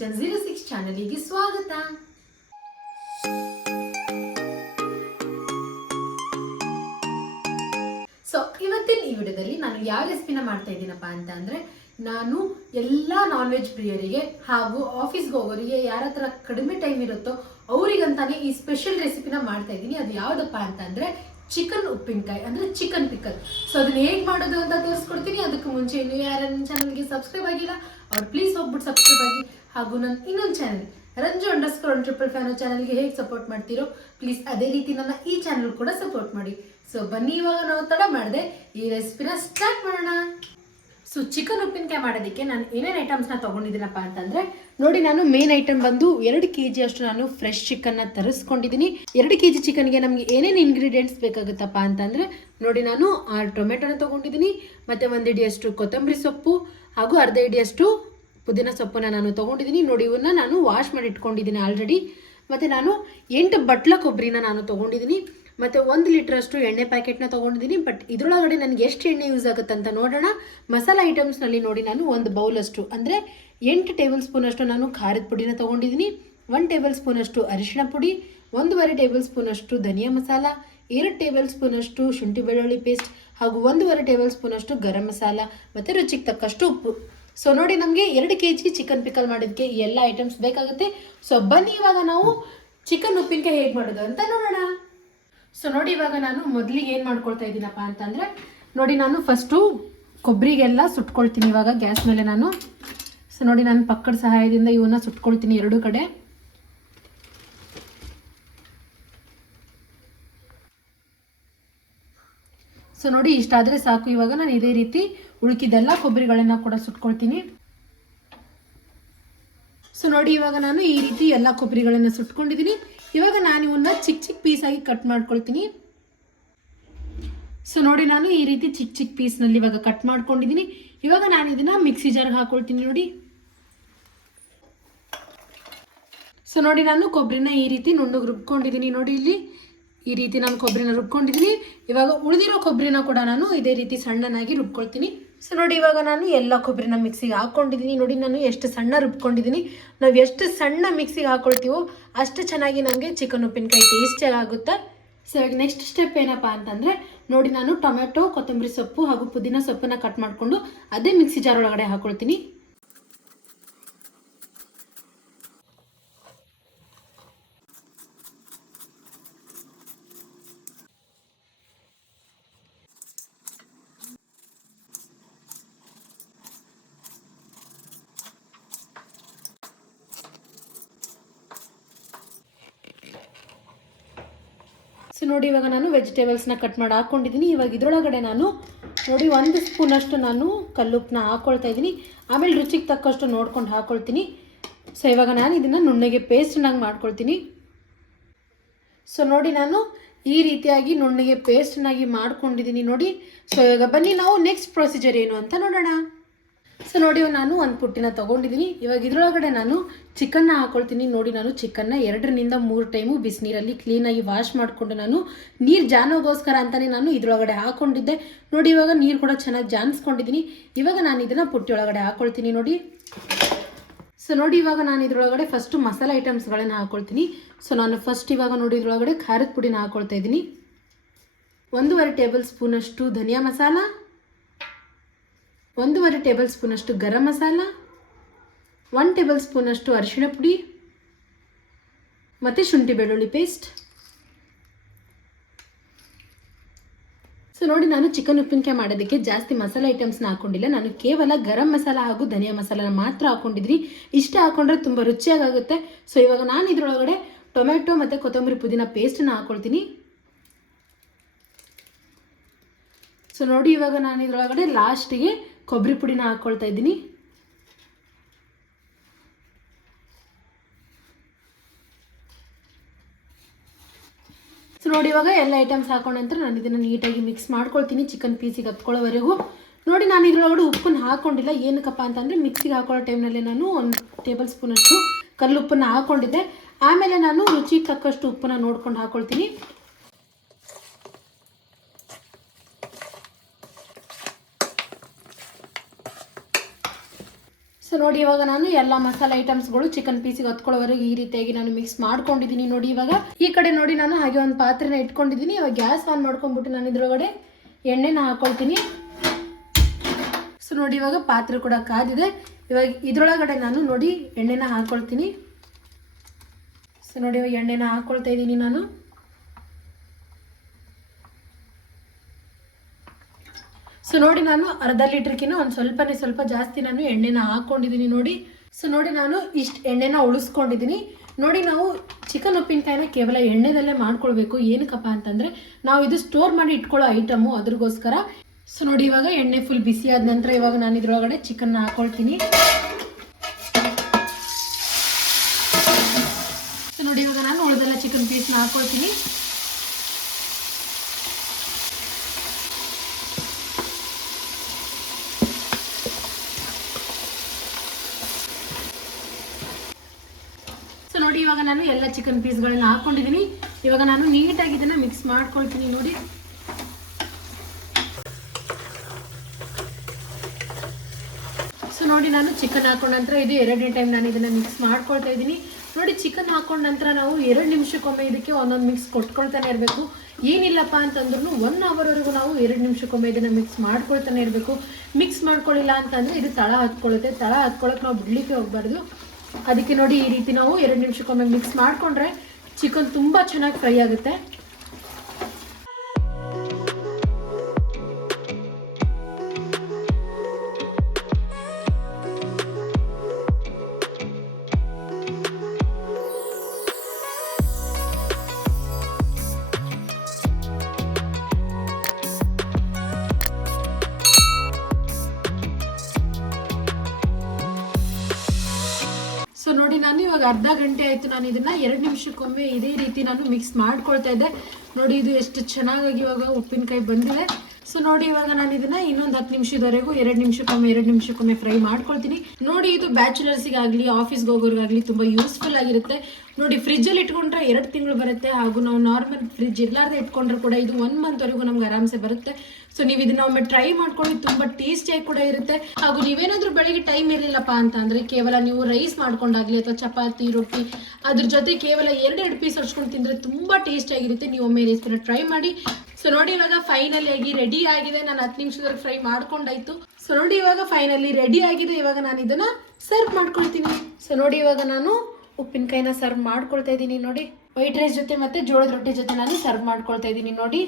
Kitchen zero six ಚಾನಲಿಗೆ ಸ್ವಾಗತ. So ಇವತ್ತಿನ ಈ ವಿಡಿಯೋದಲ್ಲಿ ನಾನು ಯಾವ ರೆಸಿಪಿನ ಮಾಡ್ತಾ ಇದ್ದೀನಪ್ಪ ಅಂತ ಅಂದ್ರೆ, ನಾನು ಎಲ್ಲ ನಾನ್ ವೆಜ್ ಪ್ರಿಯರಿಗೆ ಹಾಗೂ ಆಫೀಸ್ಗೆ ಹೋಗೋರಿಗೆ ಯಾರ ಹತ್ರ ಕಡಿಮೆ ಟೈಮ್ ಇರುತ್ತೋ ಅವರಿಗಂತಾನೆ ಈ ಸ್ಪೆಷಲ್ ರೆಸಿಪಿನ ಮಾಡ್ತಾ ಇದ್ದೀನಿ. ಅದು ಯಾವುದಪ್ಪ ಅಂತ ಅಂದ್ರೆ ಚಿಕನ್ ಉಪ್ಪಿನಕಾಯಿ, ಅಂದ್ರೆ ಚಿಕನ್ ಪಿಕಲ್ ಸೊ ಅದನ್ನ ಹೇಗೆ ಮಾಡೋದು ಅಂತ ತೋರಿಸ್ಕೊಡ್ತೀನಿ. ಅದಕ್ಕೆ ಮುಂಚೆ ನೀವು ಯಾರು ನನ್ನ ಚಾನಲ್ಗೆ ಸಬ್ಸ್ಕ್ರೈಬ್ ಆಗಿಲ್ಲ, ಅವ್ರು ಪ್ಲೀಸ್ ಹೋಗ್ಬಿಟ್ಟು ಸಬ್ಸ್ಕ್ರೈಬ್ ಆಗಿ. ಹಾಗೂ ನನ್ನ ಇನ್ನೊಂದು channel Ranju underscore one triple ಫ್ಯಾನೋ ಚಾನಲ್ಗೆ ಹೇಗೆ ಸಪೋರ್ಟ್ ಮಾಡ್ತೀರೋ ಪ್ಲೀಸ್ ಅದೇ ರೀತಿ ನನ್ನ ಈ ಚಾನಲ್ ಕೂಡ ಸಪೋರ್ಟ್ ಮಾಡಿ. ಸೊ ಬನ್ನಿ ಇವಾಗ ನಾವು ತಡ ಮಾಡಿದೆ, ಈ ರೆಸಿಪಿನ ಸ್ಟಾರ್ಟ್ ಮಾಡೋಣ. ಸೊ ಚಿಕನ್ ಉಪ್ಪಿನಕಾಯಿ ಮಾಡೋದಕ್ಕೆ ನಾನು ಏನೇನು ಐಟಮ್ಸ್ನ ತೊಗೊಂಡಿದ್ದೀನಪ್ಪ ಅಂತಂದರೆ, ನೋಡಿ ನಾನು ಮೇನ್ ಐಟಮ್ ಬಂದು ಎರಡು ಕೆ ಜಿ ಅಷ್ಟು ನಾನು ಫ್ರೆಶ್ ಚಿಕನ್ನ ತರಿಸ್ಕೊಂಡಿದ್ದೀನಿ. ಎರಡು ಕೆ ಜಿ ಚಿಕನ್ಗೆ ನಮಗೆ ಏನೇನು ಇಂಗ್ರೀಡಿಯೆಂಟ್ಸ್ ಬೇಕಾಗುತ್ತಪ್ಪ ಅಂತಂದರೆ, ನೋಡಿ ನಾನು ಟೊಮೆಟೊನ ತೊಗೊಂಡಿದ್ದೀನಿ, ಮತ್ತು ಒಂದು ಇಡಿಯಷ್ಟು ಕೊತ್ತಂಬರಿ ಸೊಪ್ಪು, ಹಾಗೂ ಅರ್ಧ ಇಡಿಯಷ್ಟು ಪುದೀನ ಸೊಪ್ಪನ್ನ ನಾನು ತೊಗೊಂಡಿದ್ದೀನಿ. ನೋಡಿ ಇವನ್ನ ನಾನು ವಾಶ್ ಮಾಡಿ ಇಟ್ಕೊಂಡಿದ್ದೀನಿ ಆಲ್ರೆಡಿ ಮತ್ತು ನಾನು ಎಂಟು ಬಟ್ಲ ಕೊಬ್ಬರಿನ ನಾನು ತೊಗೊಂಡಿದ್ದೀನಿ. ಮತ್ತು ಒಂದು ಲೀಟ್ರಷ್ಟು ಎಣ್ಣೆ ಪ್ಯಾಕೆಟ್ನ ತೊಗೊಂಡಿದ್ದೀನಿ. ಬಟ್ ಇದರೊಳಗಡೆ ನನಗೆ ಎಷ್ಟು ಎಣ್ಣೆ ಯೂಸ್ ಆಗುತ್ತೆ ಅಂತ ನೋಡೋಣ. ಮಸಾಲ ಐಟಮ್ಸ್ನಲ್ಲಿ ನೋಡಿ ನಾನು ಒಂದು ಬೌಲಷ್ಟು. ಅಂದರೆ ಎಂಟು ಟೇಬಲ್ ಸ್ಪೂನಷ್ಟು ನಾನು ಖಾರದ ಪುಡಿನ ತೊಗೊಂಡಿದ್ದೀನಿ. ಒನ್ ಟೇಬಲ್ ಸ್ಪೂನಷ್ಟು ಅರಿಶಿಣ ಪುಡಿ. ಒಂದೂವರೆ ಟೇಬಲ್ ಸ್ಪೂನಷ್ಟು ಧನಿಯಾ ಮಸಾಲ. ಎರಡು ಟೇಬಲ್ ಸ್ಪೂನಷ್ಟು ಶುಂಠಿ ಬೆಳ್ಳುಳ್ಳಿ ಪೇಸ್ಟ್ ಹಾಗೂ ಒಂದೂವರೆ ಟೇಬಲ್ ಸ್ಪೂನಷ್ಟು ಗರಂ ಮಸಾಲ. ಮತ್ತು ರುಚಿಗೆ ತಕ್ಕಷ್ಟು ಉಪ್ಪು. ಸೊ ನೋಡಿ ನಮಗೆ ಎರಡು ಕೆ ಜಿ ಚಿಕನ್ ಪಿಕಲ್ ಮಾಡೋದಕ್ಕೆ ಎಲ್ಲ ಐಟಮ್ಸ್ ಬೇಕಾಗುತ್ತೆ. ಸೊ ಬನ್ನಿ ಇವಾಗ ನಾವು ಚಿಕನ್ ಉಪ್ಪಿನಕಾಯಿ ಹೇಗೆ ಮಾಡೋದು ಅಂತ ನೋಡೋಣ. ಸೊ ನೋಡಿ ಇವಾಗ ನಾನು ಮೊದಲಿಗೆ ಏನು ಮಾಡ್ಕೊಳ್ತಾ ಇದ್ದೀನಪ್ಪ ಅಂತಂದರೆ, ನೋಡಿ ನಾನು ಫಸ್ಟು ಕೊಬ್ಬರಿಗೆಲ್ಲ ಸುಟ್ಕೊಳ್ತೀನಿ ಇವಾಗ ಗ್ಯಾಸ್ ಮೇಲೆ ನಾನು. ಸೊ ನೋಡಿ ನಾನು ಪಕ್ಕದ ಸಹಾಯದಿಂದ ಇವನ್ನ ಸುಟ್ಕೊಳ್ತೀನಿ ಎರಡೂ ಕಡೆ. ಸೊ ನೋಡಿ ಇಷ್ಟಾದರೆ ಸಾಕು. ಇವಾಗ ನಾನು ಇದೇ ರೀತಿ ಉಳುಕಿದೆಲ್ಲ ಕೊಬ್ಬರಿಗಳನ್ನ ಕೂಡ ಸುಟ್ಕೊಳ್ತೀನಿ. ಸೊ ನೋಡಿ, ಇವಾಗ ನಾನು ಈ ರೀತಿ ಎಲ್ಲ ಕೊಬ್ಬರಿಗಳನ್ನು ಸುಟ್ಕೊಂಡಿದ್ದೀನಿ. ಇವಾಗ ನಾನು ಇವನ್ನ ಚಿಕ್ಕ ಚಿಕ್ಕ ಪೀಸಾಗಿ ಕಟ್ ಮಾಡ್ಕೊಳ್ತೀನಿ. ಸೊ ನೋಡಿ, ನಾನು ಈ ರೀತಿ ಚಿಕ್ಕ ಚಿಕ್ಕ ಪೀಸ್ನಲ್ಲಿ ಇವಾಗ ಕಟ್ ಮಾಡ್ಕೊಂಡಿದ್ದೀನಿ. ಇವಾಗ ನಾನು ಇದನ್ನ ಮಿಕ್ಸಿ ಜಾರ್ಗೆ ಹಾಕ್ಕೊಳ್ತೀನಿ ನೋಡಿ. ಸೊ ನೋಡಿ, ನಾನು ಕೊಬ್ಬರಿನ ಈ ರೀತಿ ನುಣ್ಣಗೆ ರುಬ್ಕೊಂಡಿದ್ದೀನಿ, ನೋಡಿ ಇಲ್ಲಿ. ಈ ರೀತಿ ನಾನು ಕೊಬ್ಬರಿನ ರುಬ್ಕೊಂಡಿದ್ದೀನಿ ಇವಾಗ ಉಳಿದಿರೋ ಕೊಬ್ಬರಿನ ಕೂಡ ನಾನು ಇದೇ ರೀತಿ ಸಣ್ಣನಾಗಿ ರುಬ್ಕೊಳ್ತೀನಿ. ಸೊ ನೋಡಿ, ಇವಾಗ ನಾನು ಎಲ್ಲ ಕೊಬ್ಬರಿನ ಮಿಕ್ಸಿಗೆ ಹಾಕ್ಕೊಂಡಿದ್ದೀನಿ ನೋಡಿ, ನಾನು ಎಷ್ಟು ಸಣ್ಣ ರುಬ್ಕೊಂಡಿದ್ದೀನಿ ನಾವು ಎಷ್ಟು ಸಣ್ಣ ಮಿಕ್ಸಿಗೆ ಹಾಕ್ಕೊಳ್ತೀವೋ ಅಷ್ಟು ಚೆನ್ನಾಗಿ ನನಗೆ ಚಿಕನ್ ಉಪ್ಪಿನಕಾಯಿ ಟೇಸ್ಟಿಯಾಗಿ ಆಗುತ್ತೆ. ಸೊ ಇವಾಗ ನೆಕ್ಸ್ಟ್ ಸ್ಟೆಪ್ ಏನಪ್ಪ ಅಂತಂದರೆ, ನೋಡಿ, ನಾನು ಟೊಮೆಟೊ ಕೊತ್ತಂಬರಿ ಸೊಪ್ಪು ಹಾಗೂ ಪುದೀನ ಸೊಪ್ಪನ್ನ ಕಟ್ ಮಾಡಿಕೊಂಡು ಅದೇ ಮಿಕ್ಸಿ ಜಾರ್ ಒಳಗಡೆ ಹಾಕ್ಕೊಳ್ತೀನಿ ನೋಡಿ ಇವಾಗ ನಾನು ವೆಜಿಟೇಬಲ್ಸ್ನ ಕಟ್ ಮಾಡಿ ಹಾಕ್ಕೊಂಡಿದ್ದೀನಿ ಇವಾಗ ಇದರೊಳಗಡೆ ನಾನು ನೋಡಿ ಒಂದು ಸ್ಪೂನಷ್ಟು ನಾನು ಕಲ್ಲುಪ್ಪನ್ನ ಹಾಕ್ಕೊಳ್ತಾ ಇದ್ದೀನಿ ಆಮೇಲೆ ರುಚಿಗೆ ತಕ್ಕಷ್ಟು ನೋಡ್ಕೊಂಡು ಹಾಕ್ಕೊಳ್ತೀನಿ ಸೊ ಇವಾಗ ನಾನು ಇದನ್ನು ನುಣ್ಣಗೆ ಪೇಸ್ಟ್ನಾಗಿ ಮಾಡ್ಕೊಳ್ತೀನಿ. ಸೊ ನೋಡಿ ನಾನು ಈ ರೀತಿಯಾಗಿ ನುಣ್ಣಗೆ ಪೇಸ್ಟ್ನಾಗಿ ಮಾಡ್ಕೊಂಡಿದ್ದೀನಿ ನೋಡಿ. ಸೊ ಇವಾಗ ಬನ್ನಿ ನಾವು ನೆಕ್ಸ್ಟ್ ಪ್ರೊಸೀಜರ್ ಏನು ಅಂತ ನೋಡೋಣ. ಸೊ ನೋಡಿ, ನಾನು ಒಂದು ಪುಟ್ಟಿನ ತೊಗೊಂಡಿದ್ದೀನಿ ಇವಾಗ ಇದರೊಳಗಡೆ ನಾನು ಚಿಕನ್ನ ಹಾಕೊಳ್ತೀನಿ. ನೋಡಿ, ನಾನು ಚಿಕನ್ನ ಎರಡರಿಂದ ಮೂರು ಟೈಮು ಬಿಸಿನೀರಲ್ಲಿ ಕ್ಲೀನಾಗಿ ವಾಶ್ ಮಾಡಿಕೊಂಡು ನಾನು ನೀರು ಜಾನೋಗೋಸ್ಕರ ಅಂತಲೇ ನಾನು ಇದರೊಳಗಡೆ ಹಾಕ್ಕೊಂಡಿದ್ದೆ ನೋಡಿ, ಇವಾಗ ನೀರು ಕೂಡ ಚೆನ್ನಾಗಿ ಜಾನಿಸ್ಕೊಂಡಿದ್ದೀನಿ ಇವಾಗ ನಾನು ಇದನ್ನು ಪುಟ್ಟಿ ಒಳಗಡೆ ಹಾಕ್ಕೊಳ್ತೀನಿ ನೋಡಿ. ಸೊ ನೋಡಿ, ಇವಾಗ ನಾನು ಇದರೊಳಗಡೆ ಫಸ್ಟು ಮಸಾಲೆ ಐಟಮ್ಸ್ಗಳನ್ನು ಹಾಕ್ಕೊಳ್ತೀನಿ ಸೊ ನಾನು ಫಸ್ಟ್ ಇವಾಗ ನೋಡಿ, ಇದರೊಳಗಡೆ ಖಾರದ ಪುಡಿನ ಹಾಕೊಳ್ತಾ ಇದ್ದೀನಿ. ಒಂದೂವರೆ ಟೇಬಲ್ ಸ್ಪೂನಷ್ಟು ಧನಿಯಾ ಮಸಾಲ. ಒಂದೂವರೆ ಟೇಬಲ್ ಸ್ಪೂನಷ್ಟು ಗರಂ ಮಸಾಲ ಒನ್ ಟೇಬಲ್ ಸ್ಪೂನಷ್ಟು ಅರಿಶಿಣ ಪುಡಿ, ಮತ್ತು ಶುಂಠಿ ಬೆಳ್ಳುಳ್ಳಿ ಪೇಸ್ಟ್. ಸೊ ನೋಡಿ, ನಾನು ಚಿಕನ್ ಉಪ್ಪಿನಕಾಯಿ ಮಾಡೋದಕ್ಕೆ ಜಾಸ್ತಿ ಮಸಾಲೆ ಐಟಮ್ಸ್ನ ಹಾಕೊಂಡಿಲ್ಲ. ನಾನು ಕೇವಲ ಗರಂ ಮಸಾಲ ಹಾಗೂ ಧನಿಯಾ ಮಸಾಲನ ಮಾತ್ರ ಹಾಕೊಂಡಿದ್ರಿ ಇಷ್ಟ ಹಾಕೊಂಡ್ರೆ ತುಂಬ ರುಚಿಯಾಗುತ್ತೆ ಸೊ ಇವಾಗ ನಾನು ಇದರೊಳಗಡೆ ಟೊಮೆಟೊ ಮತ್ತು ಕೊತ್ತಂಬರಿ ಪುದೀನ ಪೇಸ್ಟನ್ನ ಹಾಕ್ಕೊಳ್ತೀನಿ ಸೊ ನೋಡಿ, ಇವಾಗ ನಾನು ಇದರೊಳಗಡೆ ಲಾಸ್ಟಿಗೆ ಕೊಬ್ಬರಿ ಪುಡಿನ ಹಾಕ್ಕೊಳ್ತಾ ಇದ್ದೀನಿ. ಸೊ ನೋಡಿ, ಇವಾಗ ಎಲ್ಲ ಐಟಮ್ಸ್ ಹಾಕೊಂಡ ನಂತರ ನಾನು ಇದನ್ನು ನೀಟಾಗಿ ಮಿಕ್ಸ್ ಮಾಡ್ಕೊಳ್ತೀನಿ. ಚಿಕನ್ ಪೀಸಿಗೆ ಹತ್ಕೊಳ್ಳೋವರೆಗೂ. ನೋಡಿ, ನಾನು ಇದರೊಳಗಡೆ ಉಪ್ಪನ್ನು ಹಾಕ್ಕೊಂಡಿಲ್ಲ ಏನಕ್ಕಪ್ಪ ಅಂತಂದರೆ ಮಿಕ್ಸಿಗೆ ಹಾಕೊಳ್ಳೋ ಟೈಮ್ನಲ್ಲಿ ನಾನು ಒಂದು ಟೇಬಲ್ ಸ್ಪೂನಷ್ಟು ಕಲ್ಲುಪ್ಪನ್ನು ಹಾಕ್ಕೊಂಡಿದ್ದೆ ಆಮೇಲೆ ನಾನು ರುಚಿಗೆ ತಕ್ಕಷ್ಟು ಉಪ್ಪನ್ನು ನೋಡ್ಕೊಂಡು ಹಾಕೊಳ್ತೀನಿ. ನೋಡಿ, ಇವಾಗ ನಾನು ಎಲ್ಲ ಮಸಾಲೆ ಐಟಮ್ಸ್ಗಳು ಚಿಕನ್ ಪೀಸಿಗೆ ಹೊತ್ಕೊಳ್ಳೋವರೆಗೆ ಈ ರೀತಿಯಾಗಿ ನಾನು ಮಿಕ್ಸ್ ಮಾಡ್ಕೊಂಡಿದ್ದೀನಿ ನೋಡಿ ಇವಾಗ. ಈ ಕಡೆ ನೋಡಿ ನಾನು ಹಾಗೆ ಒಂದು ಪಾತ್ರೆನ ಇಟ್ಕೊಂಡಿದ್ದೀನಿ. ಇವಾಗ ಗ್ಯಾಸ್ ಆನ್ ಮಾಡ್ಕೊಂಡ್ಬಿಟ್ಟು ನಾನು ಇದ್ರೊಳಗಡೆ ಎಣ್ಣೆನ ಹಾಕೊಳ್ತೀನಿ. ಸೊ ನೋಡಿ ಇವಾಗ ಪಾತ್ರೆ ಕೂಡ ಕಾದಿದೆ. ಇವಾಗ ಇದರೊಳಗಡೆ ನಾನು ನೋಡಿ ಎಣ್ಣೆನ ಹಾಕೊಳ್ತೀನಿ. ಸೊ ನೋಡಿ ಇವಾಗ ಎಣ್ಣೆನ ಹಾಕ್ಕೊಳ್ತಾ ಇದ್ದೀನಿ ನಾನು. ಸೊ ನೋಡಿ ನಾನು ಅರ್ಧ ಲೀಟ್ರ್ಕಿನ್ನ ಒಂದು ಸ್ವಲ್ಪನೇ ಸ್ವಲ್ಪ ಜಾಸ್ತಿ ನಾನು ಎಣ್ಣೆನ ಹಾಕ್ಕೊಂಡಿದ್ದೀನಿ ನೋಡಿ. ಸೊ ನೋಡಿ ನಾನು ಇಷ್ಟು ಎಣ್ಣೆನ ಉಳಿಸ್ಕೊಂಡಿದ್ದೀನಿ ನೋಡಿ ನಾವು ಚಿಕನ್ ಉಪ್ಪಿನಕಾಯಿನ ಕೇವಲ ಎಣ್ಣೆದಲ್ಲೇ ಮಾಡ್ಕೊಳ್ಬೇಕು. ಏನಕ್ಕಪ್ಪ ಅಂತಂದರೆ ನಾವು ಇದು ಸ್ಟೋರ್ ಮಾಡಿ ಇಟ್ಕೊಳ್ಳೋ ಐಟಮು ಅದ್ರಗೋಸ್ಕರ. ಸೊ ನೋಡಿ ಇವಾಗ ಎಣ್ಣೆ ಫುಲ್ ಬಿಸಿ ಆದ ನಂತರ ಇವಾಗ ನಾನು ಇದ್ರೊಳಗಡೆ ಚಿಕನ್ನ ಹಾಕೊಳ್ತೀನಿ. ಸೊ ನೋಡಿ ಇವಾಗ ನಾನು ಉಳಿದೆಲ್ಲ ಚಿಕನ್ ಪೀಸ್ನ ಹಾಕೊಳ್ತೀನಿ ಸೊ ನೋಡಿ ಇವಾಗ ನಾನು ಎಲ್ಲ ಚಿಕನ್ ಪೀಸ್ಗಳನ್ನ ಹಾಕೊಂಡಿದ್ದೀನಿ ಇವಾಗ ನಾನು ನೀಟಾಗಿ ಇದನ್ನ ಮಿಕ್ಸ್ ಮಾಡ್ಕೊಳ್ತೀನಿ ನೋಡಿ. ಸೊ ನೋಡಿ ನಾನು ಚಿಕನ್ ಹಾಕೊಂಡ ನಂತರ ಇದು ಎರಡನೇ ಟೈಮ್ ನಾನು ಇದನ್ನ ಮಿಕ್ಸ್ ಮಾಡ್ಕೊಳ್ತಾ ಇದ್ದೀನಿ ನೋಡಿ ಚಿಕನ್ ಹಾಕೊಂಡ ನಂತರ ನಾವು ಎರಡು ನಿಮಿಷಕ್ಕೊಮ್ಮೆ ಇದಕ್ಕೆ ಒಂದೊಂದು ಮಿಕ್ಸ್ ಕೊಟ್ಕೊಳ್ತಾನೆ ಇರಬೇಕು. ಏನಿಲ್ಲಪ್ಪ ಅಂತಂದ್ರೂ ಒನ್ ಅವರ್ವರೆಗೂ ನಾವು ಎರಡು ನಿಮಿಷಕ್ಕೊಮ್ಮೆ ಇದನ್ನು ಮಿಕ್ಸ್ ಮಾಡ್ಕೊಳ್ತಾನೆ ಇರಬೇಕು. ಮಿಕ್ಸ್ ಮಾಡ್ಕೊಳ್ಳಿಲ್ಲ ಅಂತಂದರೆ ಇದು ತಳ ಹತ್ಕೊಳ್ಳುತ್ತೆ ತಳ ಹತ್ಕೊಳ್ಳೋಕೆ ನಾವು ಬಿಡಲಿಕ್ಕೆ ಹೋಗಬಾರ್ದು. ಅದಕ್ಕೆ ನೋಡಿ ಈ ರೀತಿ ನಾವು ಎರಡು ನಿಮಿಷಕ್ಕೊಮ್ಮೆ ಮಿಕ್ಸ್ ಮಾಡಿಕೊಂಡ್ರೆ ಚಿಕನ್ ತುಂಬ ಚೆನ್ನಾಗಿ ಫ್ರೈ ಆಗುತ್ತೆ. ಅರ್ಧ ಗಂಟೆ ಆಯಿತು ನಾನು ಇದನ್ನ, ಎರಡು ನಿಮಿಷಕ್ಕೊಮ್ಮೆ ಇದೇ ರೀತಿ ನಾನು ಮಿಕ್ಸ್ ಮಾಡ್ಕೊಳ್ತಾ ಇದ್ದೆ. ನೋಡಿ, ಇದು ಎಷ್ಟು ಚೆನ್ನಾಗಿ ಇವಾಗ ಉಪ್ಪಿನಕಾಯಿ ಬಂದಿದೆ. ಸೊ ನೋಡಿ, ಇವಾಗ ನಾನು ಇದನ್ನ ಇನ್ನೊಂದು ಹತ್ತು ನಿಮಿಷದವರೆಗೂ, ಎರಡು ನಿಮಿಷಕ್ಕೊಮ್ಮೆ ಎರಡು ನಿಮಿಷಕ್ಕೊಮ್ಮೆ ಫ್ರೈ ಮಾಡ್ಕೊಳ್ತೀನಿ. ನೋಡಿ, ಇದು ಬ್ಯಾಚುಲರ್ಸಿಗಾಗಲಿ ಆಫೀಸ್ಗೆ ಹೋಗೋರಿಗಾಗಲಿ ತುಂಬ ಯೂಸ್ಫುಲ್ ಆಗಿರುತ್ತೆ. ನೋಡಿ ಫ್ರಿಜ್ಜಲ್ಲಿ ಇಟ್ಕೊಂಡ್ರೆ ಎರಡು ತಿಂಗಳು ಬರುತ್ತೆ. ಹಾಗೂ ನಾವು ನಾರ್ಮಲ್ ಫ್ರಿಜ್ ಇರ್ಲಾರ್ದೆ ಇಟ್ಕೊಂಡ್ರೆ ಕೂಡ ಇದು ಒನ್ ಮಂತ್ವರೆಗೂ ನಮ್ಗೆ ಆರಾಮ್ಸೆ ಬರುತ್ತೆ. ಸೊ ನೀವು ಇದನ್ನ ಒಮ್ಮೆ ಟ್ರೈ ಮಾಡ್ಕೊಳ್ಳಿ. ತುಂಬ ಟೇಸ್ಟಿಯಾಗಿ ಕೂಡ ಇರುತ್ತೆ. ಹಾಗೂ ನೀವೇನಾದರೂ ಬೆಳಿಗ್ಗೆ ಟೈಮ್ ಇರಲಿಲ್ಲಪ್ಪ ಅಂತ ಅಂದರೆ, ಕೇವಲ ನೀವು ರೈಸ್ ಮಾಡ್ಕೊಂಡಾಗಲಿ ಅಥವಾ ಚಪಾತಿ, ರೊಟ್ಟಿ, ಅದ್ರ ಜೊತೆ ಕೇವಲ ಎರಡೆರಡು ಪೀಸ್ ಹಚ್ಕೊಂಡು ತಿಂದರೆ ತುಂಬ ಟೇಸ್ಟಿಯಾಗಿರುತ್ತೆ ನೀವು ಒಮ್ಮೆ ರೆಸಿಪಿನ ಟ್ರೈ ಮಾಡಿ. ಸೊ ನೋಡಿ ಇವಾಗ ಫೈನಲಿ ಆಗಿ ರೆಡಿ ಆಗಿದೆ. ನಾನು ಹತ್ತು ನಿಮಿಷದಲ್ಲಿ ಫ್ರೈ ಮಾಡ್ಕೊಂಡಾಯ್ತು. ಸೊ ನೋಡಿ ಇವಾಗ ಫೈನಲಿ ರೆಡಿ ಆಗಿದೆ. ಇವಾಗ ನಾನು ಇದನ್ನ ಸರ್ವ್ ಮಾಡ್ಕೊಳ್ತೀನಿ. ಸೊ ನೋಡಿ ಇವಾಗ ನಾನು ಉಪ್ಪಿನಕಾಯಿನ ಸರ್ವ್ ಮಾಡ್ಕೊಳ್ತಾ ಇದ್ದೀನಿ. ನೋಡಿ ವೈಟ್ ರೈಸ್ ಜೊತೆ ಮತ್ತೆ ಜೋಳದ ರೊಟ್ಟಿ ಜೊತೆ ನಾನು ಸರ್ವ್ ಮಾಡ್ಕೊಳ್ತಾ ಇದ್ದೀನಿ. ನೋಡಿ.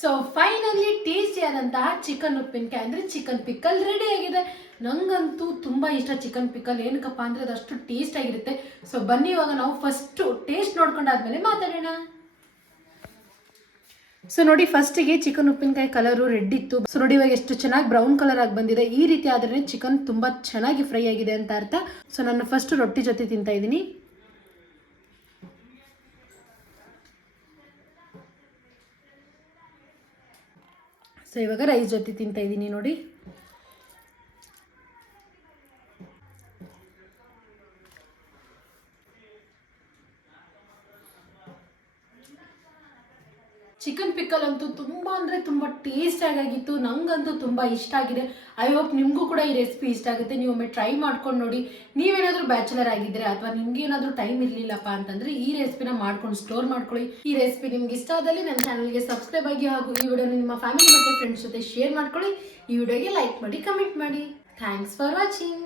ಸೊ ಫೈನಲಿ ಟೇಸ್ಟಿ ಆದಂತಹ ಚಿಕನ್ ಉಪ್ಪಿನಕಾಯಿ. ಅಂದರೆ ಚಿಕನ್ ಪಿಕ್ಕಲ್ ರೆಡಿ ಆಗಿದೆ. ನಂಗಂತೂ ತುಂಬ ಇಷ್ಟ ಚಿಕನ್ ಪಿಕ್ಕಲ್ ಏನಕ್ಕಪ್ಪ ಅಂದರೆ ಅದಷ್ಟು ಟೇಸ್ಟ್ ಆಗಿರುತ್ತೆ. ಸೊ ಬನ್ನಿ ಇವಾಗ ನಾವು ಫಸ್ಟು ಟೇಸ್ಟ್ ನೋಡ್ಕೊಂಡಾದ್ಮೇಲೆ ಮಾತಾಡೋಣ. ಸೊ ನೋಡಿ ಫಸ್ಟಿಗೆ ಚಿಕನ್ ಉಪ್ಪಿನಕಾಯಿ ಕಲರು ರೆಡ್ ಇತ್ತು. ಸೊ ನೋಡಿ, ಇವಾಗ ಎಷ್ಟು ಚೆನ್ನಾಗಿ ಬ್ರೌನ್ ಕಲರ್ ಆಗಿ ಬಂದಿದೆ. ಈ ರೀತಿ ಆದ್ರೆ ಚಿಕನ್ ತುಂಬಾ ಚೆನ್ನಾಗಿ ಫ್ರೈ ಆಗಿದೆ ಅಂತ ಅರ್ಥ. ಸೊ ನಾನು ಫಸ್ಟ್ ರೊಟ್ಟಿ ಜೊತೆ ತಿಂತಾ ಇದ್ದೀನಿ. ಸೊ ಇವಾಗ ರೈಸ್ ಜೊತೆ ತಿಂತಾ ಇದ್ದೀನಿ ನೋಡಿ. ಚಿಕನ್ ಪಿಕಲ್ ಅಂತೂ ತುಂಬ ಅಂದರೆ ತುಂಬ ಟೇಸ್ಟಾಗಿ ಆಗಿತ್ತು ನಂಗಂತೂ ತುಂಬ ಇಷ್ಟ ಆಗಿದೆ. ಐ ಹೋಪ್ ನಿಮಗೂ ಕೂಡ ಈ ರೆಸಿಪಿ ಇಷ್ಟ ಆಗುತ್ತೆ. ನೀವು ಒಮ್ಮೆ ಟ್ರೈ ಮಾಡ್ಕೊಂಡು ನೋಡಿ. ನೀವೇನಾದರೂ ಬ್ಯಾಚುಲರ್ ಆಗಿದ್ದರೆ ಅಥವಾ ನಿಮ್ಗೆ ಏನಾದರೂ ಟೈಮ್ ಇರಲಿಲ್ಲಪ್ಪ ಅಂತಂದರೆ ಈ ರೆಸಿಪಿನ ಮಾಡ್ಕೊಂಡು ಸ್ಟೋರ್ ಮಾಡ್ಕೊಳ್ಳಿ. ಈ ರೆಸಿಪಿ ನಿಮ್ಗೆ ಇಷ್ಟ ಆದಲ್ಲಿ ನನ್ನ ಚಾನಲ್ಗೆ ಸಬ್ಸ್ಕ್ರೈಬ್ ಆಗಿ ಹಾಗೂ ಈ ವಿಡಿಯೋನ ನಿಮ್ಮ ಫ್ಯಾಮಿಲಿ ಮತ್ತು ಫ್ರೆಂಡ್ಸ್ ಜೊತೆ ಶೇರ್ ಮಾಡ್ಕೊಳ್ಳಿ. ಈ ವಿಡಿಯೋಗೆ ಲೈಕ್ ಮಾಡಿ ಕಮೆಂಟ್ ಮಾಡಿ. Thanks for watching